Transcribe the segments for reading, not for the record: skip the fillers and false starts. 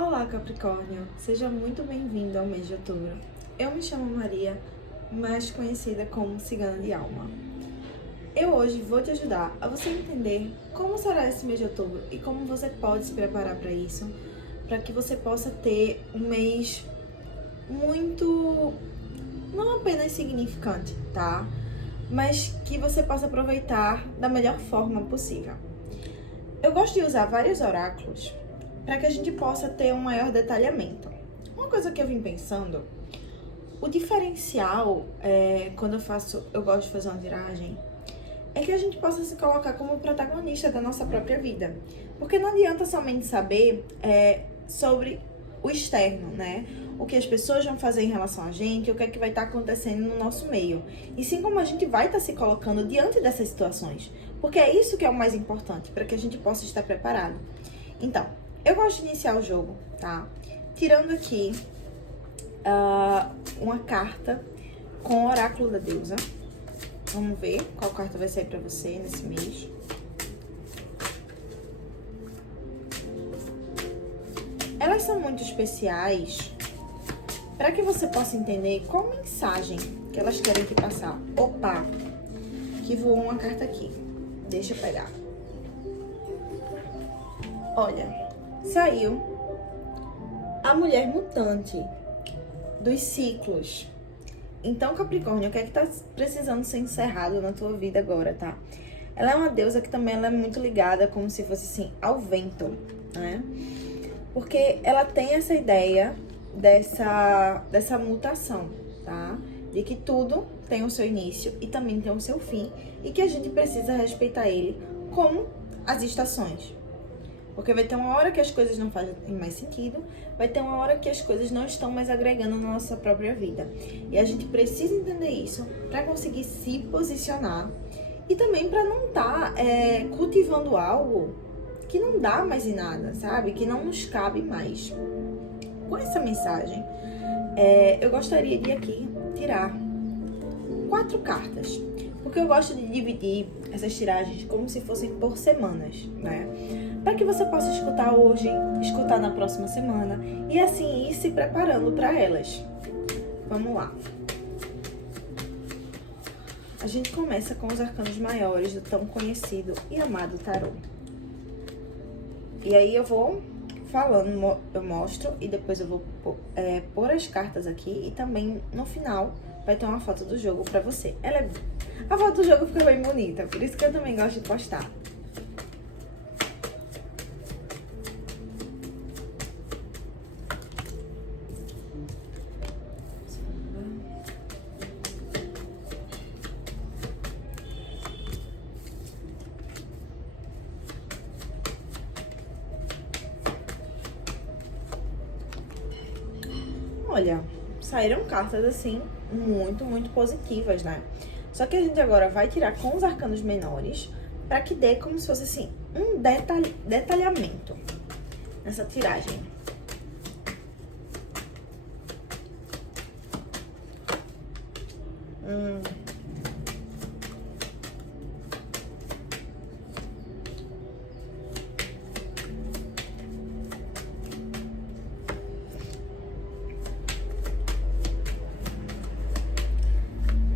Olá, Capricórnio! Seja muito bem-vindo ao mês de outubro. Eu me chamo Maria, mais conhecida como Cigana de Alma. Eu hoje vou te ajudar a você entender como será esse mês de outubro e como você pode se preparar para isso, para que você possa ter um mês muito, não apenas significante, tá? Mas que você possa aproveitar da melhor forma possível. Eu gosto de usar vários oráculos para que a gente possa ter um maior detalhamento. Uma coisa que eu vim pensando, o diferencial quando eu gosto de fazer uma tiragem, é que a gente possa se colocar como protagonista da nossa própria vida. Porque não adianta somente saber sobre o externo, né? O que as pessoas vão fazer em relação a gente, o que é que vai estar acontecendo no nosso meio. E sim como a gente vai estar se colocando diante dessas situações. Porque é isso que é o mais importante, para que a gente possa estar preparado. Então, eu gosto de iniciar o jogo, tá? Tirando aqui uma carta com o oráculo da deusa. Vamos ver qual carta vai sair pra você nesse mês. Elas são muito especiais para que você possa entender qual mensagem que elas querem te passar. Opa, que voou uma carta aqui. Deixa eu pegar. Olha, saiu a mulher mutante dos ciclos. Então, Capricórnio, o que é que tá precisando ser encerrado na tua vida agora, tá? Ela é uma deusa que também ela é muito ligada, como se fosse assim, ao vento, né? Porque ela tem essa ideia dessa mutação, tá? De que tudo tem o seu início e também tem o seu fim, e que a gente precisa respeitar ele como as estações. Porque vai ter uma hora que as coisas não fazem mais sentido, vai ter uma hora que as coisas não estão mais agregando na nossa própria vida. E a gente precisa entender isso para conseguir se posicionar e também para não estar cultivando algo que não dá mais em nada, sabe? Que não nos cabe mais. Com essa mensagem, eu gostaria de aqui tirar 4 cartas. Porque eu gosto de dividir essas tiragens como se fossem por semanas, né? Para que você possa escutar hoje, escutar na próxima semana e assim ir se preparando para elas. Vamos lá. A gente começa com os arcanos maiores do tão conhecido e amado tarô. E aí eu vou falando, eu mostro e depois eu vou pôr as cartas aqui e também no final vai ter uma foto do jogo pra você. A foto do jogo fica bem bonita, por isso que eu também gosto de postar. Olha, saíram cartas assim muito, muito positivas, né? Só que a gente agora vai tirar com os arcanos menores para que dê como se fosse assim um detalhamento nessa tiragem.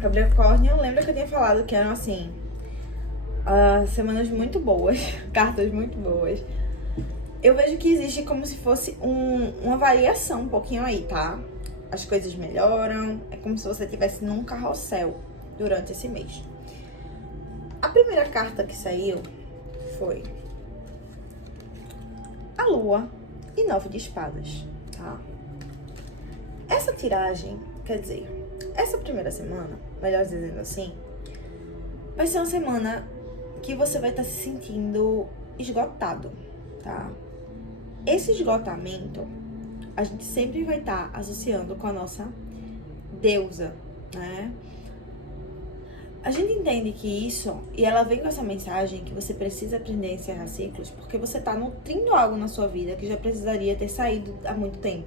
Capricórnio, lembra que eu tinha falado que eram assim semanas muito boas, cartas muito boas. Eu vejo que existe como se fosse uma variação um pouquinho aí, tá? As coisas melhoram, é como se você estivesse num carrossel durante esse mês. A primeira carta que saiu foi a Lua e 9 de espadas, tá? Essa tiragem, quer dizer, essa primeira semana, melhor dizendo assim, vai ser uma semana que você vai estar se sentindo esgotado, tá? Esse esgotamento, a gente sempre vai estar associando com a nossa deusa, né? A gente entende que isso, e ela vem com essa mensagem que você precisa aprender a encerrar ciclos, porque você tá nutrindo algo na sua vida que já precisaria ter saído há muito tempo.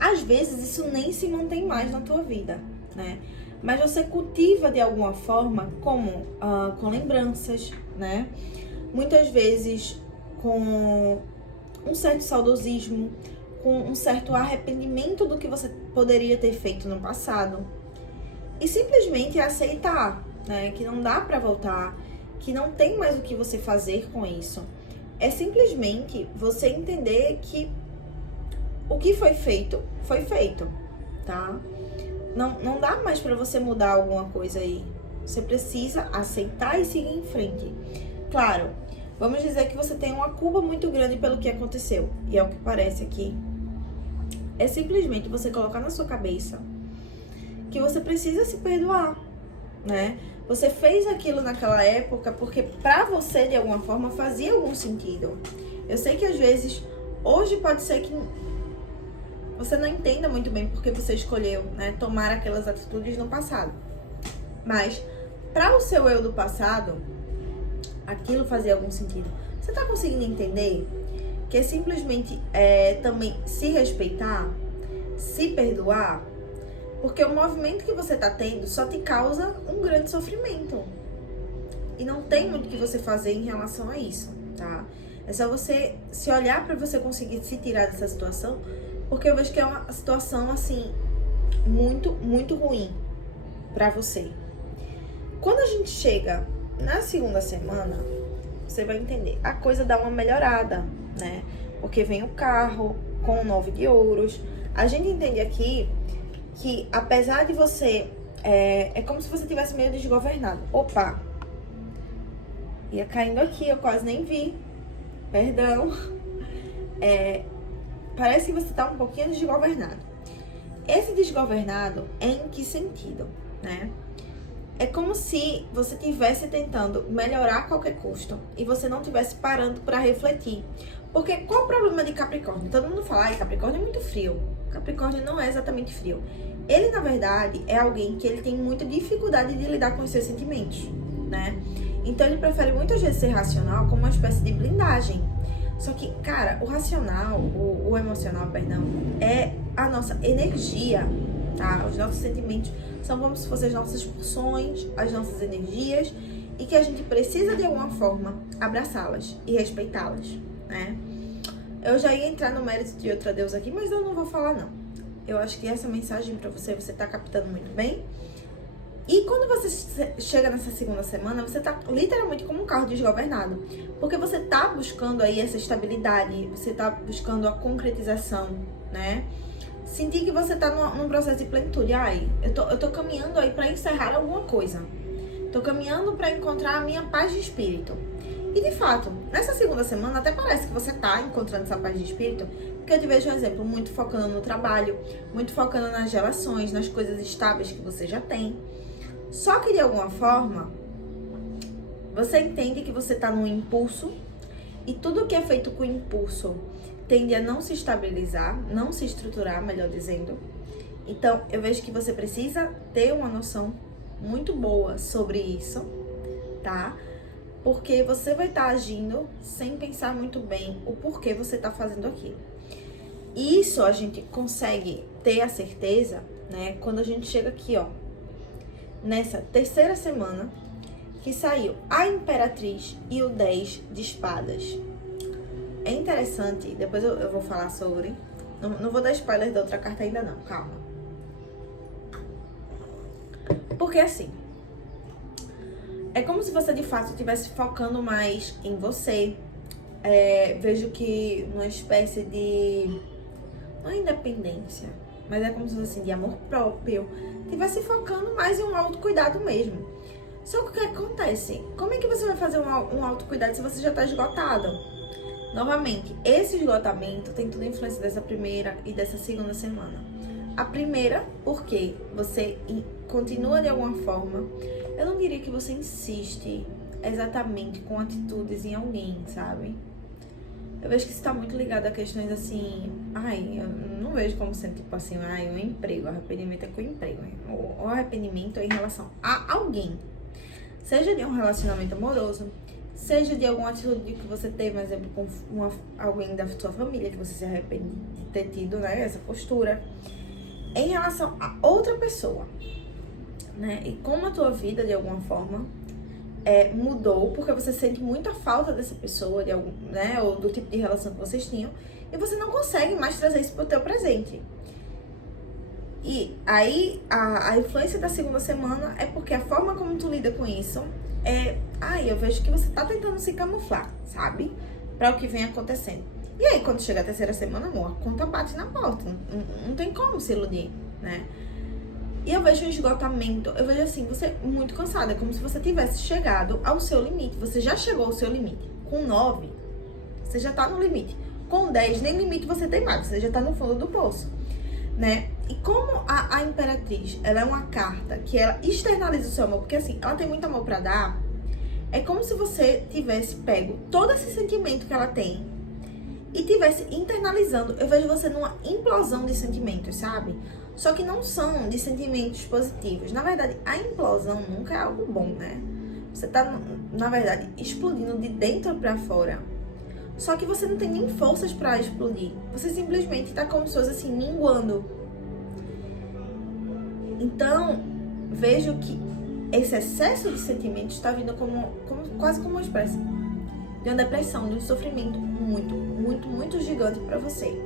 Às vezes, isso nem se mantém mais na tua vida, né? Mas você cultiva de alguma forma, como com lembranças, né? Muitas vezes com um certo saudosismo, com um certo arrependimento do que você poderia ter feito no passado. E simplesmente aceitar, né, que não dá pra voltar, que não tem mais o que você fazer com isso. É simplesmente você entender que o que foi feito, tá? Não dá mais pra você mudar alguma coisa aí. Você precisa aceitar e seguir em frente. Claro, vamos dizer que você tem uma culpa muito grande pelo que aconteceu. E é o que parece aqui. É simplesmente você colocar na sua cabeça que você precisa se perdoar, né? Você fez aquilo naquela época porque pra você, de alguma forma, fazia algum sentido. Eu sei que às vezes, hoje pode ser que você não entenda muito bem porque você escolheu, né, tomar aquelas atitudes no passado. Mas, para o seu eu do passado, aquilo fazia algum sentido. Você tá conseguindo entender que é simplesmente também se respeitar, se perdoar? Porque o movimento que você tá tendo só te causa um grande sofrimento. E não tem muito o que você fazer em relação a isso, tá? É só você se olhar para você conseguir se tirar dessa situação, porque eu vejo que é uma situação, assim, muito, muito ruim pra você. Quando a gente chega na segunda semana, você vai entender. A coisa dá uma melhorada, né? Porque vem o carro com o 9 de ouros. A gente entende aqui que, apesar de você... É como se você tivesse meio desgovernado. Opa! Ia caindo aqui, eu quase nem vi. Perdão. Parece que você tá um pouquinho desgovernado. Esse desgovernado é em que sentido, né? É como se você estivesse tentando melhorar a qualquer custo e você não estivesse parando para refletir. Porque qual o problema de Capricórnio? Todo mundo fala, Capricórnio é muito frio. Capricórnio não é exatamente frio. Ele, na verdade, é alguém que ele tem muita dificuldade de lidar com os seus sentimentos, né? Então, ele prefere muitas vezes ser racional como uma espécie de blindagem. Só que, cara, o racional, o emocional, perdão, é a nossa energia, tá? Os nossos sentimentos são como se fossem as nossas pulsões, as nossas energias, e que a gente precisa, de alguma forma, abraçá-las e respeitá-las, né? Eu já ia entrar no mérito de outra deusa aqui, mas eu não vou falar, não. Eu acho que essa mensagem pra você tá captando muito bem. E quando você chega nessa segunda semana, você tá literalmente como um carro desgovernado. Porque você tá buscando aí essa estabilidade, você tá buscando a concretização, né? Sentir que você tá num processo de plenitude. Eu tô caminhando aí pra encerrar alguma coisa. Tô caminhando pra encontrar a minha paz de espírito. E de fato, nessa segunda semana até parece que você tá encontrando essa paz de espírito, porque eu te vejo um exemplo muito focando no trabalho, muito focando nas relações, nas coisas estáveis que você já tem. Só que de alguma forma, você entende que você tá num impulso, e tudo que é feito com impulso tende a não se estabilizar, não se estruturar, melhor dizendo. Então, eu vejo que você precisa ter uma noção muito boa sobre isso, tá? Porque você vai estar agindo sem pensar muito bem o porquê você está fazendo aquilo. E isso a gente consegue ter a certeza, né, quando a gente chega aqui, ó, nessa terceira semana, que saiu a Imperatriz e o 10 de espadas. É interessante, depois eu vou falar sobre, não vou dar spoiler da outra carta ainda não, calma. Porque assim, é como se você de fato estivesse focando mais em você. Vejo que uma espécie de, não é independência, mas é como se fosse assim, de amor próprio, estivesse focando mais em um autocuidado mesmo. Só que o que acontece? Como é que você vai fazer um autocuidado se você já está esgotado? Novamente, esse esgotamento tem toda a influência dessa primeira e dessa segunda semana. A primeira, porque você continua de alguma forma, eu não diria que você insiste exatamente com atitudes em alguém, sabe? Eu vejo que isso tá muito ligado a questões assim, eu não vejo como sendo tipo assim, um emprego, arrependimento é com o emprego, ou arrependimento é em relação a alguém. Seja de um relacionamento amoroso, seja de alguma atitude que você teve, por exemplo, com alguém da sua família, que você se arrepende de ter tido, né, essa postura, em relação a outra pessoa, né, e como a tua vida, de alguma forma, mudou, porque você sente muita falta dessa pessoa, de algum, né, ou do tipo de relação que vocês tinham, e você não consegue mais trazer isso pro teu presente. E aí, a influência da segunda semana é porque a forma como tu lida com isso eu vejo que você tá tentando se camuflar, sabe? Pra o que vem acontecendo. E aí, quando chega a terceira semana, amor, a conta bate na porta. Não tem como se iludir, né? E eu vejo um esgotamento, eu vejo assim, você muito cansada, como se você tivesse chegado ao seu limite. Você já chegou ao seu limite. Com 9, você já tá no limite. Com 10, nem limite você tem mais, você já tá no fundo do poço, né? E como a Imperatriz, ela é uma carta que ela externaliza o seu amor, porque assim, ela tem muito amor pra dar, é como se você tivesse pego todo esse sentimento que ela tem e tivesse internalizando. Eu vejo você numa implosão de sentimentos, sabe? Só que não são de sentimentos positivos. Na verdade, a implosão nunca é algo bom, né? Você tá, na verdade, explodindo de dentro pra fora. Só que você não tem nem forças pra explodir. Você simplesmente tá como se fosse assim, minguando. Então, vejo que esse excesso de sentimentos está vindo quase como uma espécie de uma depressão, de um sofrimento muito, muito, muito gigante pra você.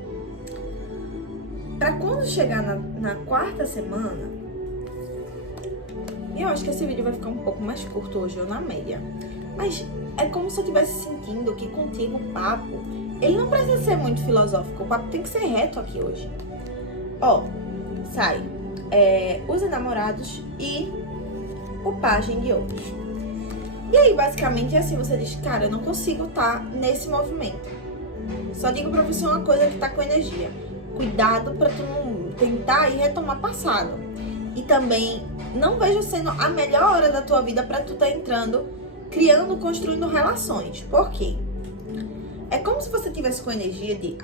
Pra quando chegar na quarta semana, eu acho que esse vídeo vai ficar um pouco mais curto hoje, ou na média. Mas é como se eu estivesse sentindo que contigo o papo, ele não precisa ser muito filosófico, o papo tem que ser reto aqui hoje. Ó, sai os enamorados e o pajem de ouros. E aí, basicamente, é assim, você diz, cara, eu não consigo estar nesse movimento. Só digo pra você uma coisa que tá com energia. Cuidado pra tu não tentar e retomar passado. E também, não vejo sendo a melhor hora da tua vida pra tu tá entrando, criando, construindo relações. Por quê? É como se você tivesse com energia de,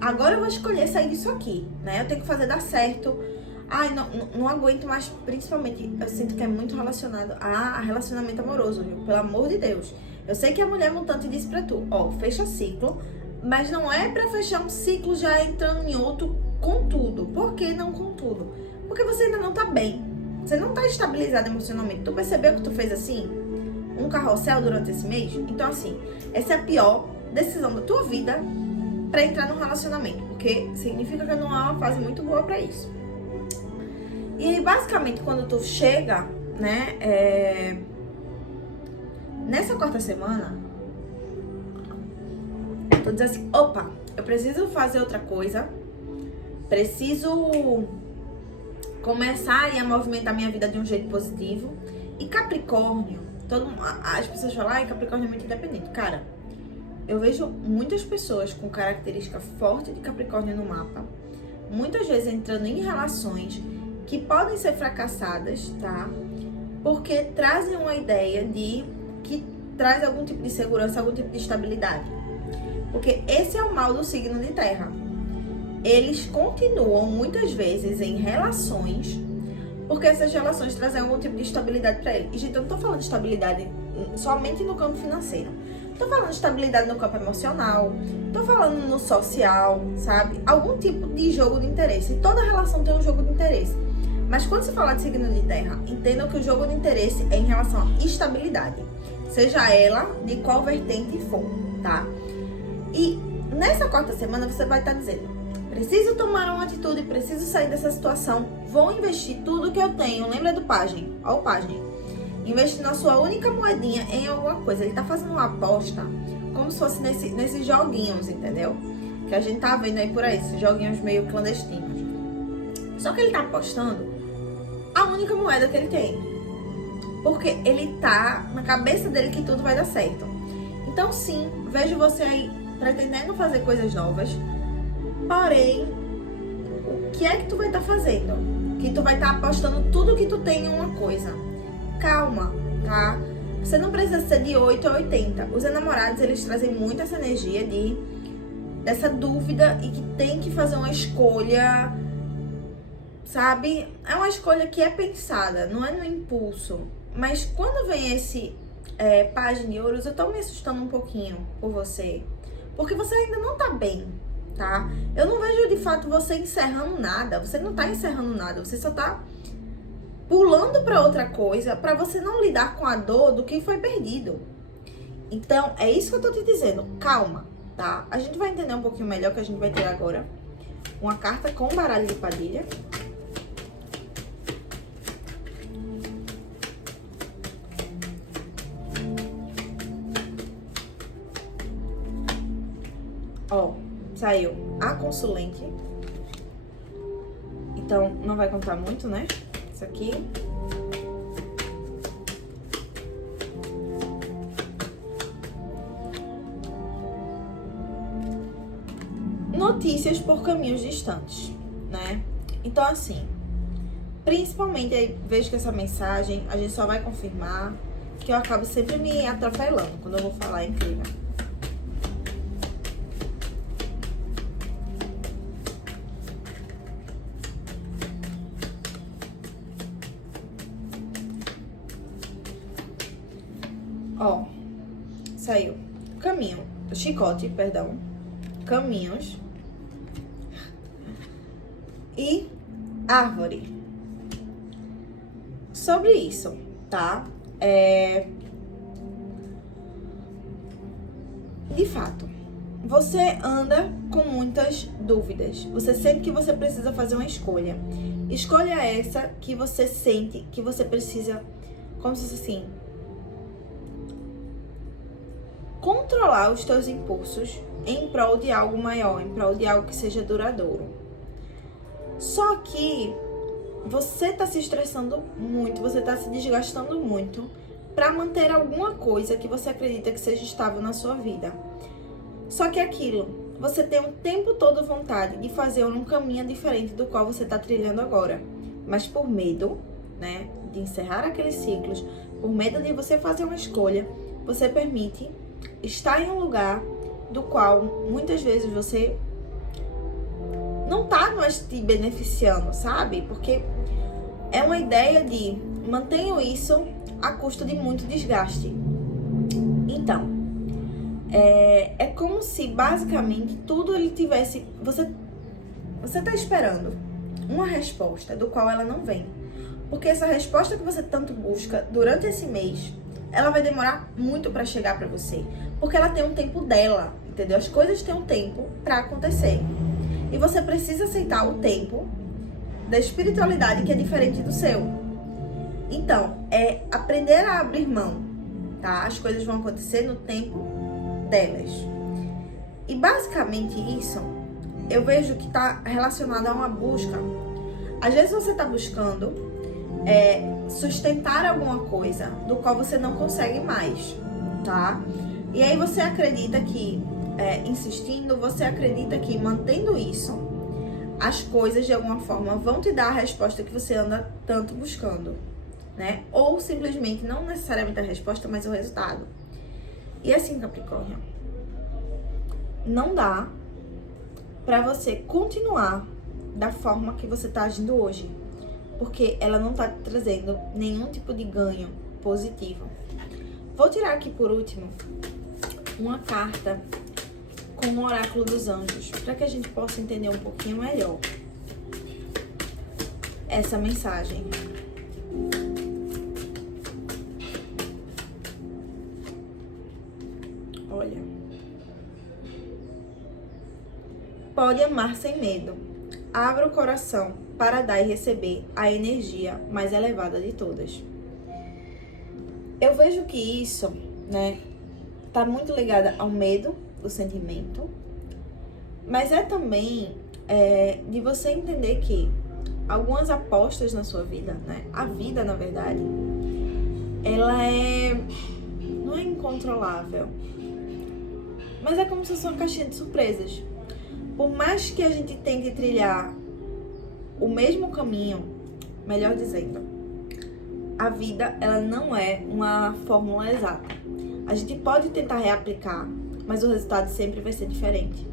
agora eu vou escolher sair disso aqui, né? Eu tenho que fazer dar certo. Não aguento mais, principalmente, eu sinto que é muito relacionado a relacionamento amoroso, viu? Pelo amor de Deus. Eu sei que a mulher mutante disse pra tu, fecha ciclo, mas não é pra fechar um ciclo já entrando em outro com tudo. Por que não com tudo? Porque você ainda não tá bem. Você não tá estabilizado emocionalmente. Tu percebeu que tu fez assim? Um carrossel durante esse mês? Então, assim, essa é a pior decisão da tua vida pra entrar num relacionamento. Porque significa que não é uma fase muito boa pra isso. E aí, basicamente, quando tu chega, né, nessa quarta semana, tu diz assim, opa, eu preciso fazer outra coisa, preciso começar a movimentar minha vida de um jeito positivo. E Capricórnio, as pessoas falam, Capricórnio é muito independente. Cara, eu vejo muitas pessoas com característica forte de Capricórnio no mapa, muitas vezes entrando em relações que podem ser fracassadas, tá? Porque trazem uma ideia que traz algum tipo de segurança, algum tipo de estabilidade. Porque esse é o mal do signo de terra. Eles continuam muitas vezes em relações, porque essas relações trazem algum tipo de estabilidade pra eles. E, gente, eu não tô falando de estabilidade somente no campo financeiro. Tô falando de estabilidade no campo emocional, tô falando no social, sabe? Algum tipo de jogo de interesse. Toda relação tem um jogo de interesse. Mas quando se fala de signo de terra, entendam que o jogo de interesse é em relação à estabilidade. Seja ela de qual vertente for, tá? E nessa quarta semana você vai estar dizendo, preciso tomar uma atitude, preciso sair dessa situação, vou investir tudo que eu tenho. Lembra do pajem? Ó o pajem. Investir na sua única moedinha em alguma coisa. Ele tá fazendo uma aposta como se fosse nesses joguinhos, entendeu? Que a gente tá vendo aí por aí, esses joguinhos meio clandestinos. Só que ele tá apostando a única moeda que ele tem. Porque ele tá na cabeça dele que tudo vai dar certo. Então sim, vejo você aí pretendendo fazer coisas novas. Porém, o que é que tu vai estar fazendo? Que tu vai estar apostando tudo que tu tem em uma coisa. Calma, tá? Você não precisa ser de 8 a 80. Os enamorados, eles trazem muito essa energia dessa dúvida e que tem que fazer uma escolha, sabe? É uma escolha que é pensada, não é no impulso. Mas quando vem esse pajem de ouros, eu tô me assustando um pouquinho por você. Porque você ainda não tá bem, tá? Eu não vejo de fato você encerrando nada. Você não tá encerrando nada, você só tá pulando pra outra coisa, pra você não lidar com a dor do que foi perdido. Então, é isso que eu tô te dizendo. Calma, tá? A gente vai entender um pouquinho melhor, que a gente vai ter agora uma carta com baralho de padilha. Ó, saiu a consulente. Então, não vai contar muito, né? Isso aqui. Notícias por caminhos distantes, né? Então, assim, principalmente aí, vejo que essa mensagem a gente só vai confirmar, que eu acabo sempre me atropelando quando eu vou falar, é incrível. Ó, saiu caminho, chicote, perdão, caminhos e árvore. Sobre isso, tá? De fato, você anda com muitas dúvidas. Você sente que você precisa fazer uma escolha. Escolha essa que você sente que você precisa, como se fosse assim, controlar os teus impulsos em prol de algo maior, em prol de algo que seja duradouro. Só que você tá se estressando muito, você tá se desgastando muito para manter alguma coisa que você acredita que seja estável na sua vida. Só que aquilo, você tem o tempo todo vontade de fazer um caminho diferente do qual você tá trilhando agora. Mas por medo, né, de encerrar aqueles ciclos, por medo de você fazer uma escolha, você permite estar em um lugar do qual muitas vezes você não tá mais te beneficiando, sabe? Porque é uma ideia de mantenho isso a custo de muito desgaste. Então, é como se basicamente tudo ele tivesse... Você tá esperando uma resposta do qual ela não vem. Porque essa resposta que você tanto busca durante esse mês, ela vai demorar muito pra chegar pra você. Porque ela tem um tempo dela, entendeu? As coisas têm um tempo pra acontecer. E você precisa aceitar o tempo da espiritualidade que é diferente do seu. Então, é aprender a abrir mão, tá? As coisas vão acontecer no tempo delas. E basicamente isso, eu vejo que tá relacionado a uma busca. Às vezes você tá buscando sustentar alguma coisa do qual você não consegue mais, tá? E aí você acredita que, insistindo, você acredita que mantendo isso, as coisas de alguma forma vão te dar a resposta que você anda tanto buscando, né? Ou simplesmente, não necessariamente a resposta, mas o resultado. E assim, Capricórnio, não dá pra você continuar da forma que você tá agindo hoje, porque ela não tá te trazendo nenhum tipo de ganho positivo. Vou tirar aqui por último uma carta com o oráculo dos anjos, para que a gente possa entender um pouquinho melhor essa mensagem. Olha. Pode amar sem medo. Abra o coração para dar e receber a energia mais elevada de todas. Eu vejo que isso, né, tá muito ligada ao medo, o sentimento, mas é também de você entender que algumas apostas na sua vida, né, a vida, na verdade, ela não é incontrolável, mas é como se fosse uma caixinha de surpresas. Por mais que a gente tente trilhar o mesmo caminho, melhor dizendo, a vida, ela não é uma fórmula exata. A gente pode tentar reaplicar, mas o resultado sempre vai ser diferente.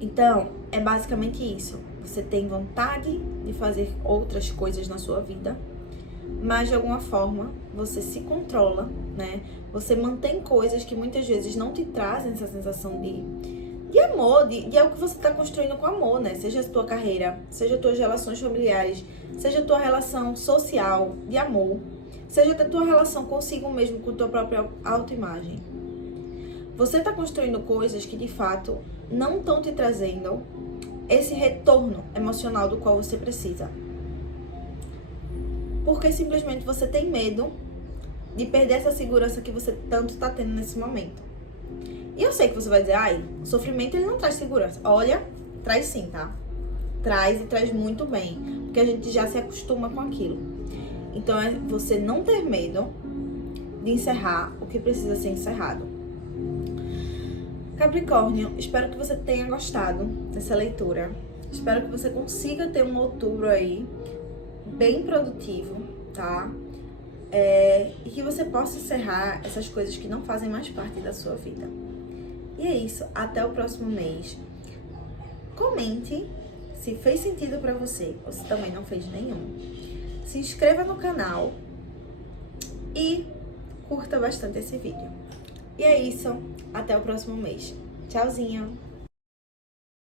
Então, é basicamente isso. Você tem vontade de fazer outras coisas na sua vida, mas de alguma forma você se controla, né? Você mantém coisas que muitas vezes não te trazem essa sensação de amor, de algo que você está construindo com amor, né? Seja a tua carreira, seja as tuas relações familiares, seja a tua relação social de amor, seja a tua relação consigo mesmo, com tua própria autoimagem. você tá construindo coisas que de fato não estão te trazendo esse retorno emocional do qual você precisa. Porque simplesmente você tem medo de perder essa segurança que você tanto tá tendo nesse momento. E eu sei que você vai dizer, ai, o sofrimento ele não traz segurança. Olha, traz sim, tá? Traz e traz muito bem, porque a gente já se acostuma com aquilo. Então é você não ter medo de encerrar o que precisa ser encerrado. Capricórnio, espero que você tenha gostado dessa leitura. Espero que você consiga ter um outubro aí bem produtivo, tá? E que você possa encerrar essas coisas que não fazem mais parte da sua vida. E é isso, até o próximo mês. Comente se fez sentido pra você ou se também não fez nenhum. Se inscreva no canal e curta bastante esse vídeo. E é isso, até o próximo mês. Tchauzinho!